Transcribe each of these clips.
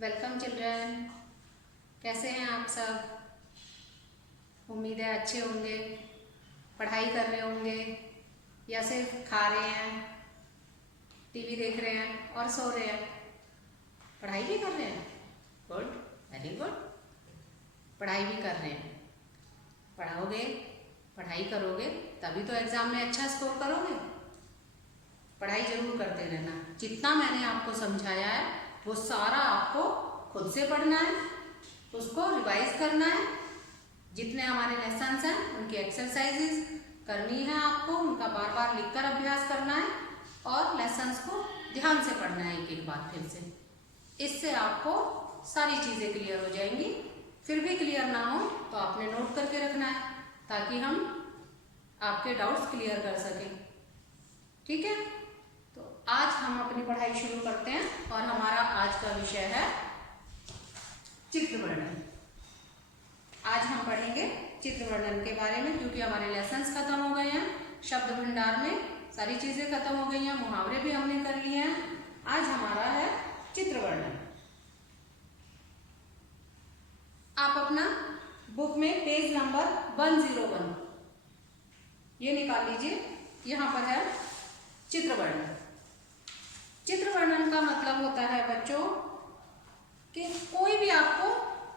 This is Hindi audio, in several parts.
Welcome children. कैसे हैं आप सब? उम्मीद है अच्छे होंगे, पढ़ाई कर रहे होंगे या सिर्फ खा रहे हैं, टीवी देख रहे हैं और सो रहे हैं। पढ़ाई भी कर रहे हैं, गुड, वेरी गुड। पढ़ाई भी कर रहे हैं, पढ़ाओगे, पढ़ाई करोगे तभी तो एग्ज़ाम में अच्छा स्कोर करोगे। पढ़ाई ज़रूर करते रहना। जितना मैंने आपको समझाया है वो सारा आपको खुद से पढ़ना है, उसको रिवाइज करना है। जितने हमारे लेसन्स हैं उनकी एक्सरसाइजेज करनी है आपको, उनका बार बार लिखकर अभ्यास करना है और लेसन्स को ध्यान से पढ़ना है एक एक बार फिर से। इससे आपको सारी चीज़ें क्लियर हो जाएंगी। फिर भी क्लियर ना हो तो आपने नोट करके रखना है ताकि हम आपके डाउट्स क्लियर कर सकें। ठीक है, तो आज हम अपनी पढ़ाई शुरू करते हैं और हमारा आज का विषय है चित्र वर्णन। आज हम पढ़ेंगे चित्र वर्णन के बारे में, क्योंकि हमारे लेसन्स खत्म हो गए हैं, शब्द भंडार में सारी चीज़ें खत्म हो गई हैं, मुहावरे भी हमने कर लिए हैं। आज हमारा है चित्र वर्णन। आप अपना बुक में पेज नंबर 101 ये निकाल लीजिए। यहाँ पर है चित्र वर्णन। चित्र वर्णन का मतलब होता है बच्चों कि कोई भी आपको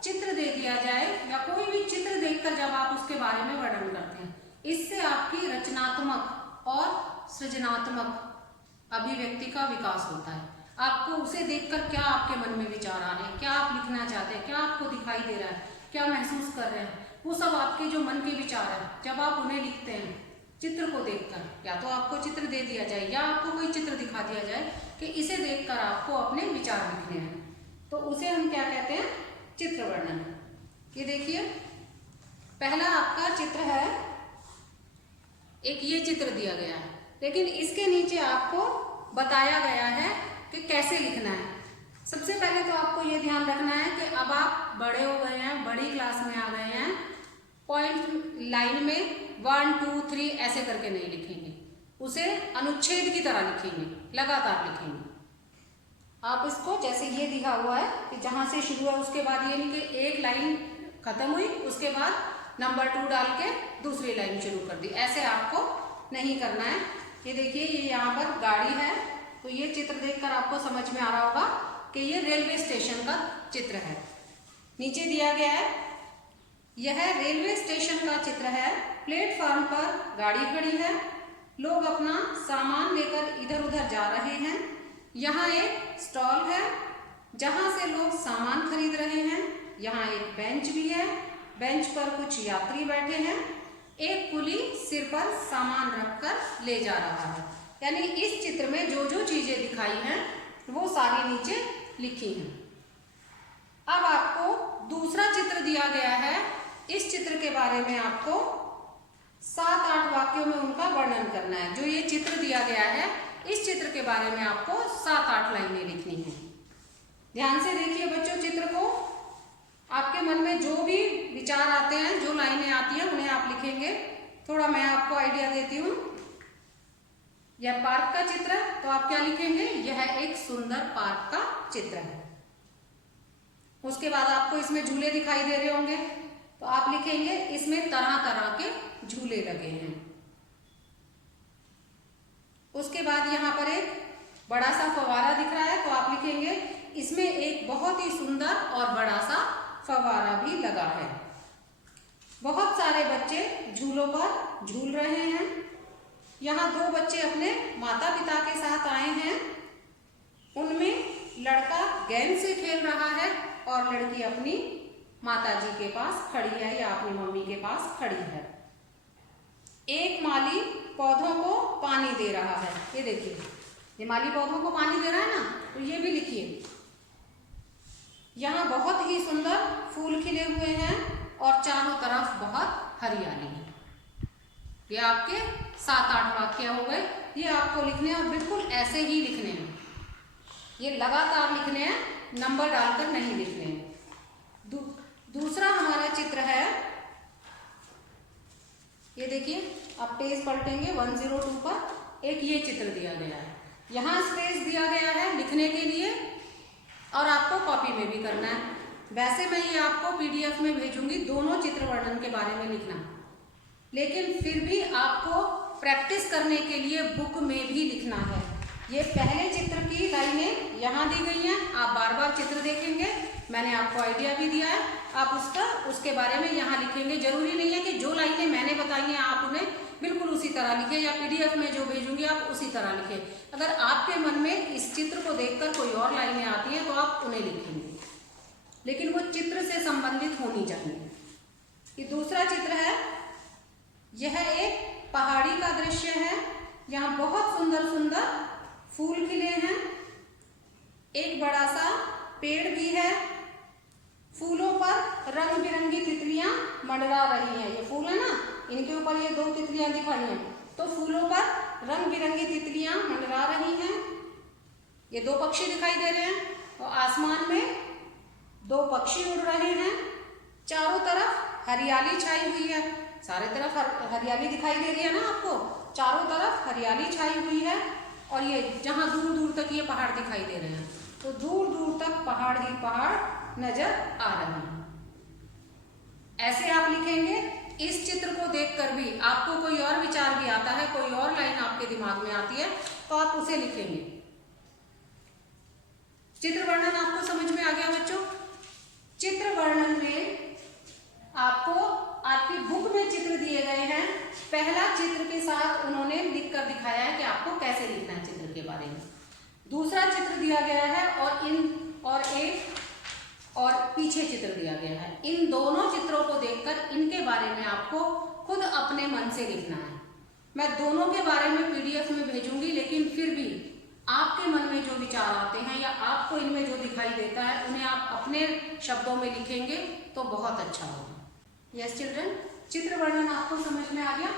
चित्र दे दिया जाए या कोई भी चित्र देखकर जब आप उसके बारे में वर्णन करते हैं, इससे आपकी रचनात्मक और सृजनात्मक अभिव्यक्ति का विकास होता है। आपको उसे देखकर क्या आपके मन में विचार आ रहे हैं, क्या आप लिखना चाहते हैं, क्या आपको दिखाई दे रहा है, क्या महसूस कर रहे हैं, वो सब आपके जो मन के विचार हैं जब आप उन्हें लिखते हैं चित्र को देखकर, या तो आपको चित्र दे दिया जाए या आपको कोई चित्र दिखा दिया जाए कि इसे देखकर आपको अपने विचार लिखने हैं, तो उसे हम क्या कहते हैं? चित्र वर्णन। ये देखिए, पहला आपका चित्र है, एक ये चित्र दिया गया है, लेकिन इसके नीचे आपको बताया गया है कि कैसे लिखना है। सबसे पहले तो आपको ये ध्यान रखना है कि अब आप बड़े हो गए हैं, बड़ी क्लास में आ गए हैं, पॉइंट लाइन में 1 2 3 ऐसे करके नहीं लिखेंगे, उसे अनुच्छेद की तरह लिखेंगे, लगातार लिखेंगे। आप इसको जैसे ये दिया हुआ है कि जहाँ से शुरू है उसके बाद ये लिखे, एक लाइन खत्म हुई उसके बाद नंबर 2 डाल के दूसरी लाइन शुरू कर दी, ऐसे आपको नहीं करना है। ये देखिए, ये यहाँ पर गाड़ी है, तो ये चित्र देखकर आपको समझ में आ रहा होगा कि ये रेलवे स्टेशन का चित्र है। नीचे दिया गया है, यह रेलवे स्टेशन का चित्र है। प्लेटफॉर्म पर गाड़ी खड़ी है, लोग अपना सामान लेकर इधर उधर जा रहे हैं। यहाँ एक स्टॉल है जहाँ से लोग सामान खरीद रहे हैं। यहाँ एक बेंच भी है, बेंच पर कुछ यात्री बैठे हैं। एक कुली सिर पर सामान रखकर ले जा रहा है। यानी इस चित्र में जो जो चीजें दिखाई हैं वो सारी नीचे लिखी हैं। अब आपको दूसरा चित्र दिया गया है। इस चित्र के बारे में आपको 7-8 वाक्यों में उनका वर्णन करना है। जो ये चित्र दिया गया है, इस चित्र के बारे में आपको 7-8 लाइनें लिखनी है। ध्यान से देखिए बच्चों चित्र को। आपके मन में जो भी विचार आते हैं, जो लाइनें आती हैं, उन्हें आप लिखेंगे। थोड़ा मैं आपको आइडिया देती हूँ। यह पार्क का चित्र है, तो आप क्या लिखेंगे? यह एक सुंदर पार्क का चित्र है। उसके बाद आपको इसमें झूले दिखाई दे रहे होंगे, तो आप लिखेंगे इसमें तरह तरह के झूले लगे हैं। उसके बाद यहाँ पर एक बड़ा सा फव्वारा दिख रहा है, तो आप लिखेंगे इसमें एक बहुत ही सुंदर और बड़ा सा फव्वारा भी लगा है। बहुत सारे बच्चे झूलों पर झूल रहे हैं। यहाँ 2 बच्चे अपने माता पिता के साथ आए हैं। उनमें लड़का गेंद से खेल रहा है और लड़की अपनी माता जी के पास खड़ी है या अपनी मम्मी के पास खड़ी है। एक माली पौधों को पानी दे रहा है। ये देखिए, ये माली पौधों को पानी दे रहा है ना, तो ये भी लिखिए। यहाँ बहुत ही सुंदर फूल खिले हुए हैं और चारों तरफ बहुत हरियाली है। ये आपके 7-8 वाक्य हो गए। ये आपको लिखने हैं और बिल्कुल ऐसे ही लिखने हैं। ये लगातार लिखने हैं, नंबर डालकर नहीं लिखने हैं। दूसरा हमारा चित्र है, ये देखिए, आप पेज पलटेंगे 102 पर, एक ये चित्र दिया गया है। यहाँ स्पेस दिया गया है लिखने के लिए और आपको कॉपी में भी करना है। वैसे मैं ये आपको पीडीएफ में भेजूंगी, दोनों चित्र वर्णन के बारे में लिखना, लेकिन फिर भी आपको प्रैक्टिस करने के लिए बुक में भी लिखना है। ये पहले चित्र की लाइनें यहाँ दी गई हैं, आप बार बार चित्र देखेंगे, मैंने आपको आइडिया भी दिया है, आप उसके बारे में यहाँ लिखेंगे। जरूरी नहीं है कि जो लाइनें मैंने बताई हैं आप उन्हें बिल्कुल उसी तरह लिखें, या पीडीएफ में जो भेजूंगी आप उसी तरह लिखें। अगर आपके मन में इस चित्र को देखकर कोई और लाइनें आती हैं तो आप उन्हें लिखेंगे, लेकिन वो चित्र से संबंधित होनी चाहिए। ये दूसरा चित्र है, यह एक पहाड़ी का दृश्य है। यहाँ बहुत सुंदर सुंदर फूल खिले हैं, एक बड़ा सा पेड़ भी है, फूलों पर रंग बिरंगी तितलियां मंडरा रही हैं। ये फूल है ना, इनके ऊपर ये 2 तितलियां दिखाई हैं, तो फूलों पर रंग बिरंगी तितलियां मंडरा रही हैं। ये 2 पक्षी दिखाई दे रहे हैं, और आसमान में 2 पक्षी उड़ रहे हैं। चारों तरफ हरियाली छाई हुई है, सारे तरफ हरियाली दिखाई दे रही है ना आपको, चारों तरफ हरियाली छाई हुई है। और ये जहाँ दूर दूर तक ये पहाड़ दिखाई दे रहे हैं, तो दूर दूर तक पहाड़ ही पहाड़ नजर आ रहे हैं। ऐसे आप लिखेंगे। इस चित्र को देखकर भी आपको कोई और विचार भी आता है, कोई और लाइन आपके दिमाग में आती है, तो आप उसे लिखेंगे। चित्र वर्णन आपको समझ में आ गया बच्चों? चित्र वर्णन में आपको आपकी बुक में चित्र दिए गए हैं। पहला चित्र के साथ उन्होंने लिखकर दिखाया है कि आपको कैसे लिखना है चित्र के बारे में। दूसरा चित्र दिया गया है और पीछे चित्र दिया गया है। इन दोनों चित्रों को देखकर इनके बारे में आपको खुद अपने मन से लिखना है। मैं दोनों के बारे में पीडीएफ में भेजूंगी, लेकिन फिर भी आपके मन में जो विचार आते हैं या आपको इनमें जो दिखाई देता है उन्हें आप अपने शब्दों में लिखेंगे तो बहुत अच्छा होगा। यस चिल्ड्रन, चित्र वर्णन आपको समझ में आ गया।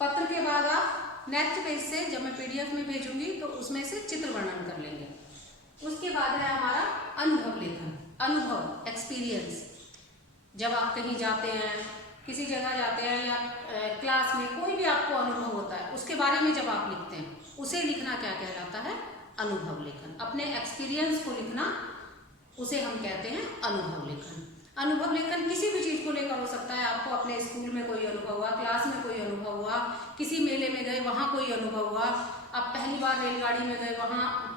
पत्र के बाद आप नेक्स्ट पेज से जब मैं पीडीएफ में भेजूंगी तो उसमें से चित्र वर्णन कर लेंगे। उसके बाद है हमारा अनुभव लेखन। अनुभव, एक्सपीरियंस। जब आप कहीं जाते हैं, किसी जगह जाते हैं या क्लास में कोई भी आपको अनुभव होता है, उसके बारे में जब आप लिखते हैं उसे लिखना क्या कहलाता है? अनुभव लेखन। अपने एक्सपीरियंस को लिखना, उसे हम कहते हैं अनुभव लेखन। अनुभव लेखन किसी भी चीज़ को लेकर हो सकता है। आपको अपने स्कूल में कोई अनुभव हुआ, क्लास में कोई अनुभव हुआ, किसी मेले में गए वहाँ कोई अनुभव हुआ, आप पहली बार रेलगाड़ी में गए वहाँ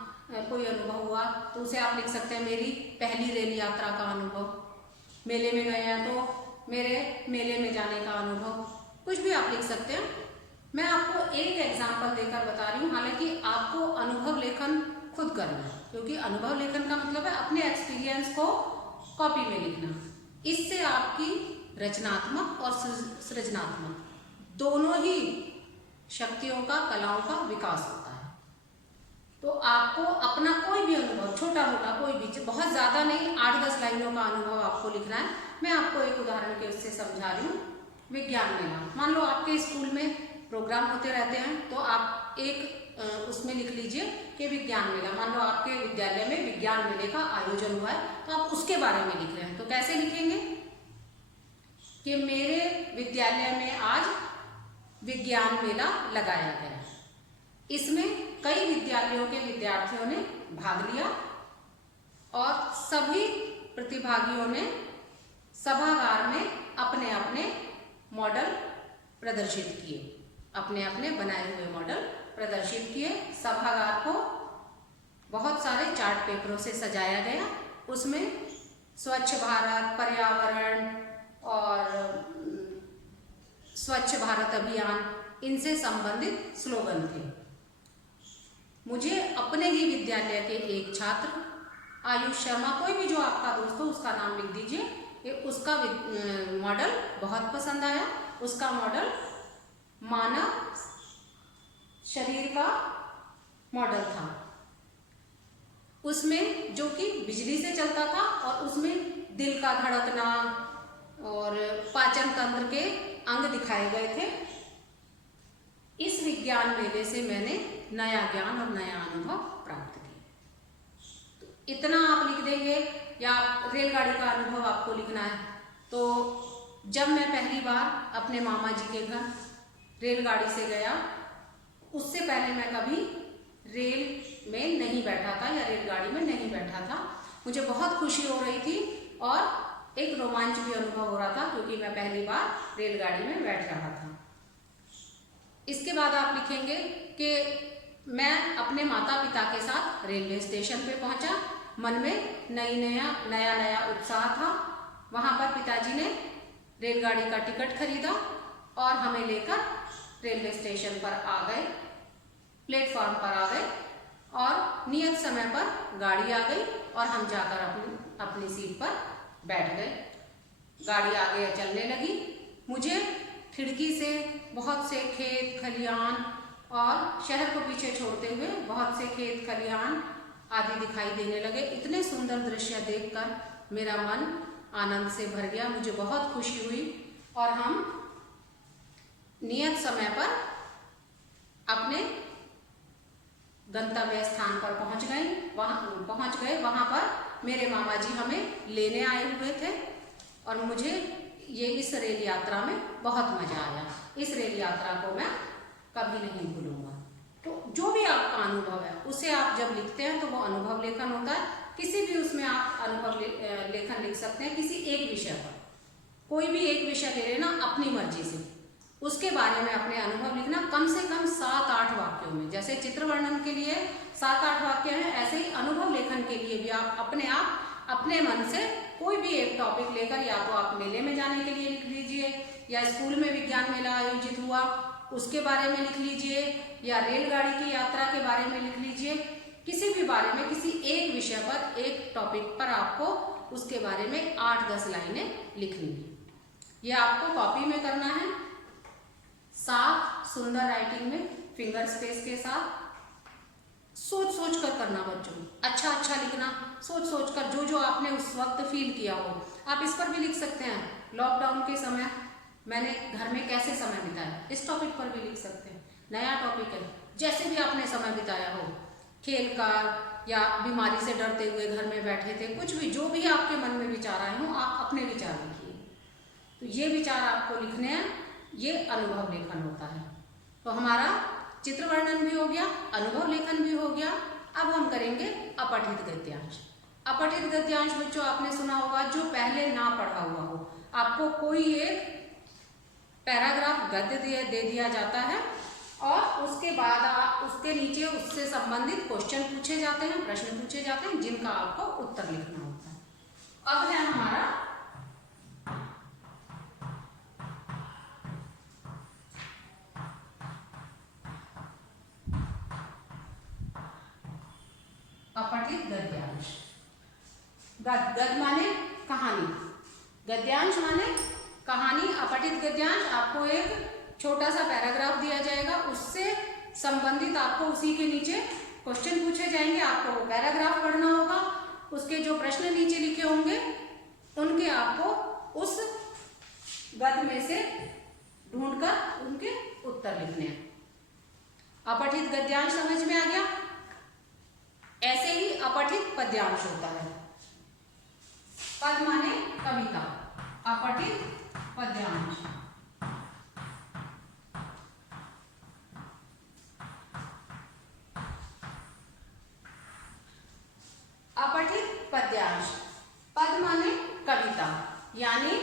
कोई अनुभव हुआ, तो उसे आप लिख सकते हैं मेरी पहली रेल यात्रा का अनुभव। मेले में गए हैं तो मेरे मेले में जाने का अनुभव, कुछ भी आप लिख सकते हैं। मैं आपको एक एग्जाम्पल देकर बता रही हूँ, हालांकि आपको अनुभव लेखन खुद करना है, क्योंकि अनुभव लेखन का मतलब है अपने एक्सपीरियंस को कॉपी में लिखना। इससे आपकी रचनात्मक और सृजनात्मक दोनों ही शक्तियों का, कलाओं का विकास होता है। तो आपको अपना कोई भी अनुभव, छोटा मोटा कोई भी, बहुत ज़्यादा नहीं, 8-10 लाइनों का अनुभव आपको लिखना है। मैं आपको एक उदाहरण के उससे समझा रही हूँ। विज्ञान मेला, मान लो आपके स्कूल में प्रोग्राम होते रहते हैं, तो आप एक उसमें लिख लीजिए कि विज्ञान मेला। मान लो आपके विद्यालय में विज्ञान मेले का आयोजन हुआ है, तो आप उसके बारे में लिख रहे हैं, तो कैसे लिखेंगे कि मेरे विद्यालय में आज विज्ञान मेला लगाया गया। इसमें कई विद्यालयों के विद्यार्थियों ने भाग लिया और सभी प्रतिभागियों ने सभागार में अपने अपने मॉडल प्रदर्शित किए, अपने अपने बनाए हुए मॉडल प्रदर्शित किए। सभागार को बहुत सारे चार्ट पेपरों से सजाया गया। उसमें स्वच्छ भारत, पर्यावरण और स्वच्छ भारत अभियान, इनसे संबंधित स्लोगन थे। मुझे अपने ही विद्यालय के एक छात्र आयुष शर्मा, कोई भी जो आपका दोस्त हो उसका नाम लिख दीजिए, कि उसका मॉडल बहुत पसंद आया। उसका मॉडल मानव शरीर का मॉडल था, उसमें जो कि बिजली से चलता था और उसमें दिल का धड़कना और पाचन तंत्र के अंग दिखाए गए थे। इस विज्ञान मेले से मैंने नया ज्ञान और नया अनुभव प्राप्त किया। तो इतना आप लिख देंगे। या रेलगाड़ी का अनुभव आपको लिखना है, तो जब मैं पहली बार अपने मामा जी के घर रेलगाड़ी से गया, उससे पहले मैं कभी रेल में नहीं बैठा था या रेलगाड़ी में नहीं बैठा था। मुझे बहुत खुशी हो रही थी और एक रोमांच भी अनुभव हो रहा था, क्योंकि मैं पहली बार रेलगाड़ी में बैठ रहा था। इसके बाद आप लिखेंगे कि मैं अपने माता पिता के साथ रेलवे स्टेशन पे पहुंचा। मन में नया उत्साह था। वहाँ पर पिताजी ने रेलगाड़ी का टिकट खरीदा और हमें लेकर रेलवे स्टेशन पर आ गए, प्लेटफॉर्म पर आ गए और नियत समय पर गाड़ी आ गई और हम जाकर अपनी सीट पर बैठ गए। गाड़ी आगे चलने लगी। मुझे खिड़की से बहुत से खेत खलिहान और शहर को पीछे छोड़ते हुए बहुत से खेत खलिहान आदि दिखाई देने लगे। इतने सुंदर दृश्य देखकर मेरा मन आनंद से भर गया। मुझे बहुत खुशी हुई और हम नियत समय पर अपने गंतव्य स्थान पर पहुंच गए। वहाँ पर मेरे मामा जी हमें लेने आए हुए थे और मुझे इस रेल यात्रा में बहुत मजा आया। इस रेल यात्रा को मैं कभी नहीं भूलूंगा। तो जो भी आपका अनुभव है उसे आप जब लिखते हैं तो वो अनुभव लेखन होता है। किसी भी उसमें आप अनुभव लेखन लिख सकते हैं। किसी एक विषय पर कोई भी एक विषय ले लेना अपनी मर्जी से, उसके बारे में अपने अनुभव लिखना कम से कम 7-8 वाक्यों में। जैसे चित्र वर्णन के लिए 7-8 वाक्य हैं, ऐसे ही अनुभव लेखन के लिए भी आप अपने मन से कोई भी एक टॉपिक लेकर, या तो आप मेले में जाने के लिए लिख लीजिए, या स्कूल में विज्ञान मेला आयोजित हुआ उसके बारे में लिख लीजिए, या रेलगाड़ी की यात्रा के बारे में लिख लीजिए। किसी भी बारे में, किसी एक विषय पर, एक टॉपिक पर आपको उसके बारे में 8-10 लाइनें लिखनी है। यह आपको कॉपी में करना है, साफ सुंदर राइटिंग में, फिंगर स्पेस के साथ। सोच कर करना बच्चों, अच्छा लिखना, सोच कर जो आपने उस वक्त फील किया हो। आप इस पर भी लिख सकते हैं, लॉकडाउन के समय मैंने घर में कैसे समय बिताया, इस टॉपिक पर भी लिख सकते हैं। नया टॉपिक है, जैसे भी आपने समय बिताया हो, खेल का या बीमारी से डरते हुए घर में बैठे थे, कुछ भी, जो भी आपके मन में विचार आए हों, आप अपने विचार लिखिए। तो ये विचार आपको लिखने हैं, ये अनुभव लेखन होता है। तो हमारा चित्र वर्णन भी हो गया, अनुभव लेखन भी हो गया। अब हम करेंगे अपठित गद्यांश। अपठित गद्यांश बच्चों आपने सुना होगा, जो पहले ना पढ़ा हुआ हो। आपको कोई एक पैराग्राफ गद्य दे दिया जाता है और उसके बाद उसके नीचे उससे संबंधित क्वेश्चन पूछे जाते हैं, प्रश्न पूछे जाते हैं, जिनका आपको उत्तर लिखना होता है। अब है हमारा अपठित गद्यांश। गद्य माने कहानी, गद्यांश माने कहानी। अपठित गद्यांश आपको एक छोटा सा पैराग्राफ दिया जाएगा, उससे संबंधित आपको उसी के नीचे क्वेश्चन पूछे जाएंगे, आपको वो पैराग्राफ पढ़ना होगा, उसके जो प्रश्न नीचे लिखे होंगे उनके आपको उस गद्य में से ढूंढकर उनके उत्तर लिखने हैं। अपठित गद्यांश समझ में आ गया। ऐसे ही अपठित पद्यांश होता है। पद माने कविता, अपठित पद्यांश। अपठित पद्यांश, पद माने कविता, यानी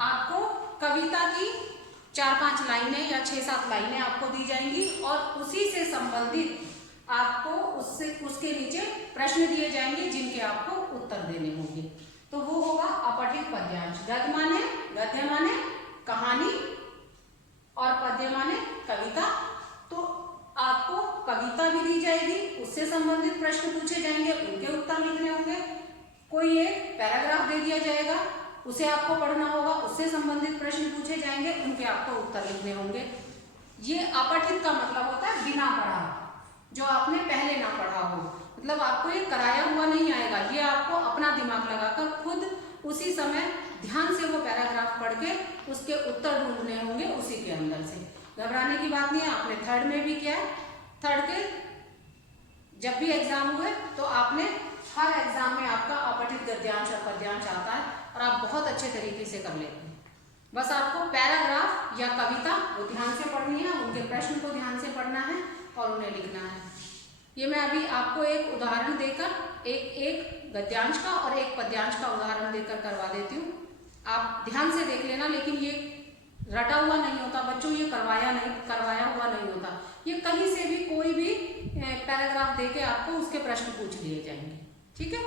आपको कविता की 4-5 लाइनें या 6-7 लाइनें आपको दी जाएंगी और उसी से संबंधित आपको उसके नीचे प्रश्न दिए जाएंगे, जिनके आपको उत्तर देने होंगे। तो वो होगा अपठित पद्यांश। गद्य माने कहानी और पद्य माने कविता। तो आपको कविता भी दी जाएगी, उससे संबंधित प्रश्न पूछे जाएंगे, उनके उत्तर लिखने होंगे। कोई एक पैराग्राफ दे दिया जाएगा, उसे आपको पढ़ना होगा, उससे संबंधित प्रश्न पूछे जाएंगे, उनके आपको उत्तर लिखने होंगे। ये अपठित का मतलब होता है बिना पढ़ा, जो आपने पहले ना पढ़ा हो। मतलब आपको ये कराया हुआ नहीं आएगा, ये आपको अपना दिमाग लगाकर खुद उसी समय ध्यान से वो पैराग्राफ पढ़ के उसके उत्तर ढूंढने होंगे उसी के अंदर से। घबराने की बात नहीं है। आपने थर्ड में भी किया है, थर्ड के जब भी एग्जाम हुए तो आपने हर एग्जाम में आपका अपठित गद्यांश और पद्यांश आता है और आप बहुत अच्छे तरीके से कर लेते हैं। बस आपको पैराग्राफ या कविता वो ध्यान से पढ़नी है, उनके प्रश्न को ध्यान से पढ़ना है और उन्हें लिखना है। ये मैं अभी आपको एक उदाहरण देकर एक गद्यांश का और एक पद्यांश का उदाहरण देकर करवा देती हूँ। आप ध्यान से देख लेना, लेकिन ये रटा हुआ नहीं होता बच्चों, ये करवाया हुआ नहीं होता। ये कहीं से भी कोई भी पैराग्राफ देके आपको उसके प्रश्न पूछ लिए जाएंगे। ठीक है।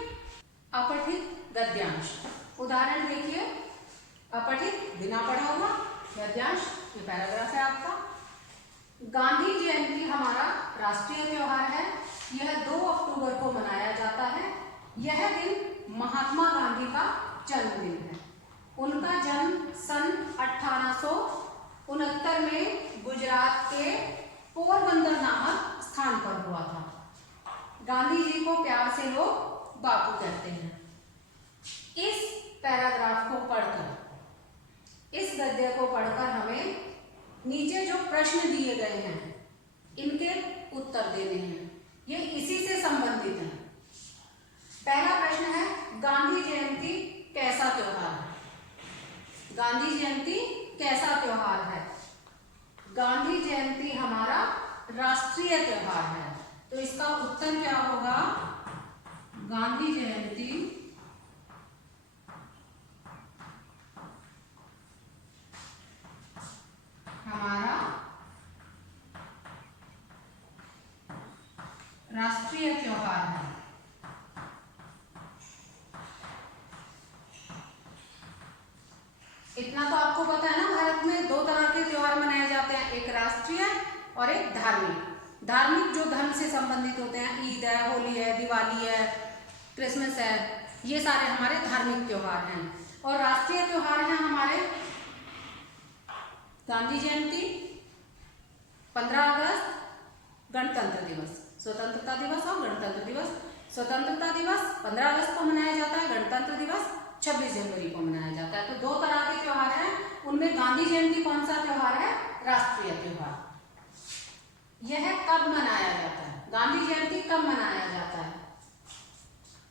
अपठित गद्यांश, उदाहरण देखिए। अपठित बिना पढ़ा हुआ गद्यांश, ये पैराग्राफ है आपका। गांधी जयंती हमारा राष्ट्रीय त्योहार है। यह 2 अक्टूबर को मनाया जाता है। यह दिन महात्मा गांधी का जन्मदिन है। उनका जन्म सन 1869 में गुजरात के पोरबंदर नामक स्थान पर हुआ था। गांधी जी को प्यार से लोग बापू कहते हैं। इस पैराग्राफ को पढ़कर, इस गद्य को पढ़कर हमें नीचे जो प्रश्न दिए गए हैं इनके उत्तर देने हैं। ये इसी से संबंधित है। पहला प्रश्न है, गांधी जयंती कैसा त्योहार है? गांधी जयंती कैसा त्योहार है? गांधी जयंती हमारा राष्ट्रीय त्योहार है। तो इसका उत्तर क्या होगा? गांधी जयंती हमारा राष्ट्रीय त्योहार है। इतना तो आपको पता है ना, भारत में 2 तरह के त्योहार मनाए जाते हैं, एक राष्ट्रीय और एक धार्मिक। धार्मिक जो धर्म से संबंधित होते हैं, ईद है, होली है, दिवाली है, क्रिसमस है, ये सारे हमारे धार्मिक त्योहार हैं। और राष्ट्रीय त्योहार हैं हमारे गांधी जयंती, 15 अगस्त, गणतंत्र दिवस, स्वतंत्रता दिवस और गणतंत्र दिवस। स्वतंत्रता दिवस 15 अगस्त को मनाया जाता है, गणतंत्र दिवस 26 जनवरी को मनाया जाता है। तो 2 तरह के त्योहार हैं, उनमें गांधी जयंती कौन सा त्योहार है? राष्ट्रीय त्योहार। यह कब मनाया जाता है? गांधी जयंती कब मनाया जाता है?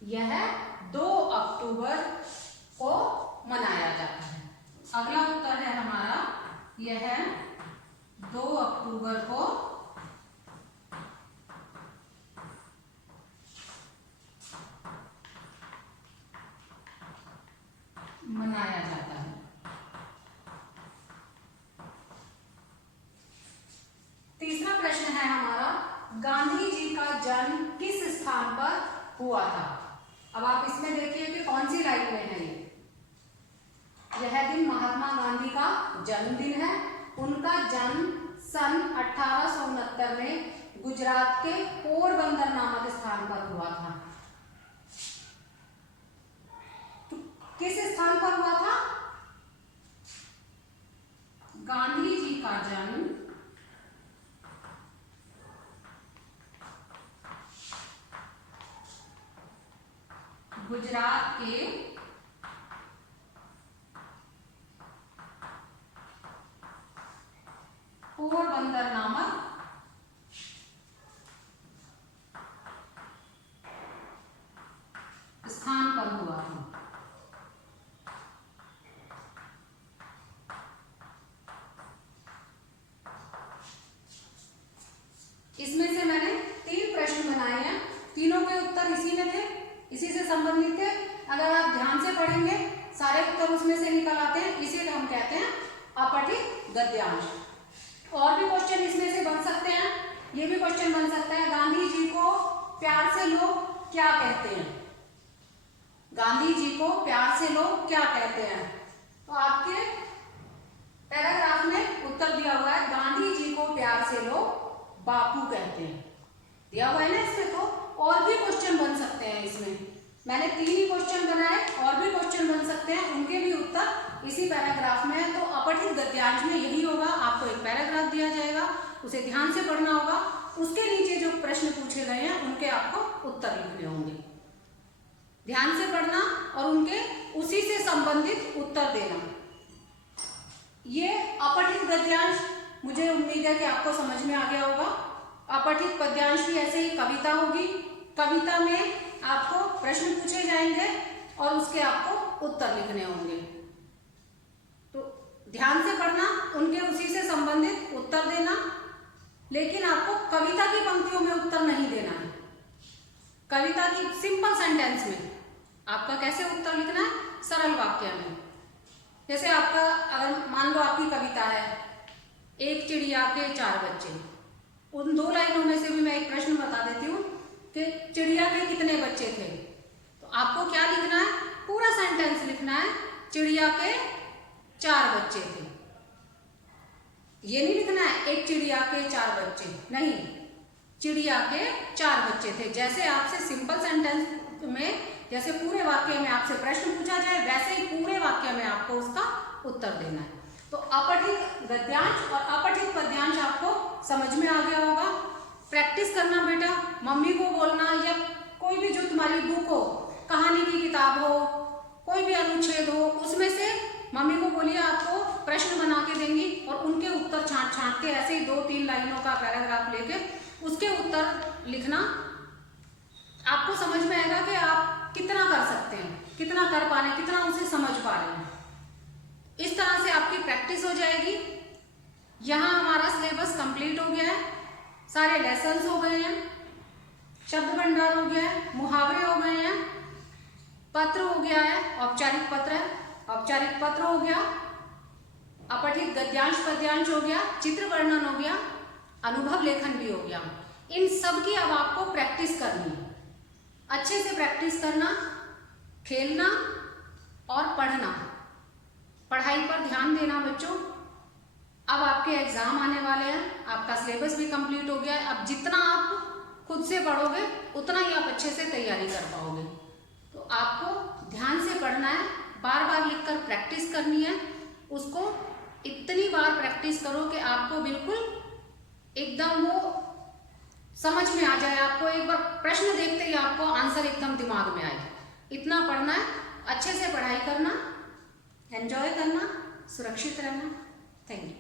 यह 2 अक्टूबर को मनाया जाता है। अगला उत्तर है हमारा, यह 2 अक्टूबर को मनाया जाता है। तीसरा प्रश्न है हमारा, गांधी जी का जन्म किस स्थान पर हुआ था? अब आप इसमें देखिए कि कौन सी लाइन में है ये। यह दिन महात्मा गांधी का जन्मदिन है। उनका जन्म सन 1869 में गुजरात के पोरबंदर नामक स्थान पर हुआ था। तो किस स्थान पर हुआ था? गांधी जी का जन्म गुजरात के पोरबंदर नामक स्थान पर हुआ था। इसमें से मैंने 3 प्रश्न बनाए हैं, तीनों के उत्तर इसी में थे, इसी से संबंधित थे। अगर आप ध्यान से पढ़ेंगे सारे उत्तर उसमें से निकल आते हैं। इसीलिए हम कहते हैं अपठित गद्यांश। और भी क्वेश्चन इसमें से बन सकते हैं। ये भी क्वेश्चन बन सकता है, गांधी जी को प्यार से लोग क्या कहते हैं? गांधी जी को प्यार से लोग क्या कहते हैं? तो आपके पैराग्राफ में उत्तर दिया हुआ है, गांधी जी को प्यार से लोग बापू कहते हैं। दिया हुआ है ना इसमें। तो और भी क्वेश्चन बन सकते हैं इसमें। मैंने 3 ही क्वेश्चन बनाए, और भी क्वेश्चन बन सकते हैं, उनके भी उत्तर इसी पैराग्राफ में है। तो अपठित गद्यांश में यही होगा, आपको एक पैराग्राफ दिया जाएगा, उसे ध्यान से पढ़ना होगा, उसके नीचे जो प्रश्न पूछे गए हैं उनके आपको उत्तर लिखने होंगे। ध्यान से पढ़ना और उनके उसी से संबंधित उत्तर देना। ये अपठित गद्यांश मुझे उम्मीद है कि आपको समझ में आ गया होगा। अपठित पद्यांश भी ऐसे ही कविता होगी। कविता में आपको प्रश्न पूछे जाएंगे और उसके आपको उत्तर लिखने होंगे। तो ध्यान से पढ़ना, उनके उसी से संबंधित उत्तर देना, लेकिन आपको कविता की पंक्तियों में उत्तर नहीं देना है। कविता की सिंपल सेंटेंस में आपका कैसे उत्तर लिखना है? सरल वाक्य में। जैसे आपका अगर मान लो आपकी कविता है एक चिड़िया के 4 बच्चे, उन 2 लाइनों में से भी मैं एक प्रश्न बता देती हूँ कि चिड़िया के कितने बच्चे थे। तो आपको क्या लिखना है? पूरा सेंटेंस लिखना है, चिड़िया के 4 बच्चे थे। ये नहीं लिखना है एक चिड़िया के 4 बच्चे, नहीं, चिड़िया के 4 बच्चे थे। जैसे आपसे सिंपल सेंटेंस में, जैसे पूरे वाक्य में आपसे प्रश्न पूछा जाए, वैसे ही पूरे वाक्य में आपको उसका उत्तर देना है। तो अपठित गद्यांश और अपठित पद्यांश आपको समझ में आ गया होगा। प्रैक्टिस करना बेटा, मम्मी को बोलना या कोई भी जो तुम्हारी बुक हो, कहानी की किताब हो, कोई भी अनुच्छेद हो, उसमें से मम्मी को बोलिए, आपको प्रश्न बना के देंगी और उनके उत्तर छांट छांट के ऐसे ही 2-3 लाइनों का पैराग्राफ लेके उसके उत्तर लिखना। आपको समझ में आएगा कि आप कितना कर सकते हैं, कितना कर पा रहे हैं, कितना उसे समझ पा रहे हैं। इस तरह से आपकी प्रैक्टिस हो जाएगी। यहाँ हमारा सिलेबस कंप्लीट हो गया है, सारे लेसन्स हो गए हैं, शब्द भंडार हो गया है, मुहावरे हो गए हैं, पत्र हो गया है, औपचारिक पत्र है, औपचारिक पत्र हो गया, अपठित गद्यांश पद्यांश हो गया, चित्र वर्णन हो गया, अनुभव लेखन भी हो गया। इन सब की अब आपको प्रैक्टिस करनी है, अच्छे से प्रैक्टिस करना, खेलना और पढ़ना, पढ़ाई पर ध्यान देना बच्चों। अब आपके एग्जाम आने वाले हैं, आपका सिलेबस भी कंप्लीट हो गया है। अब जितना आप खुद से पढ़ोगे उतना ही आप अच्छे से तैयारी कर पाओगे। तो आपको ध्यान से पढ़ना है, बार बार लिखकर प्रैक्टिस करनी है। उसको इतनी बार प्रैक्टिस करो कि आपको बिल्कुल एकदम वो समझ में आ जाए, आपको एक बार प्रश्न देखते ही आपको आंसर एकदम दिमाग में आए। इतना पढ़ना है, अच्छे से पढ़ाई करना, एंजॉय करना, सुरक्षित रहना। Thank you.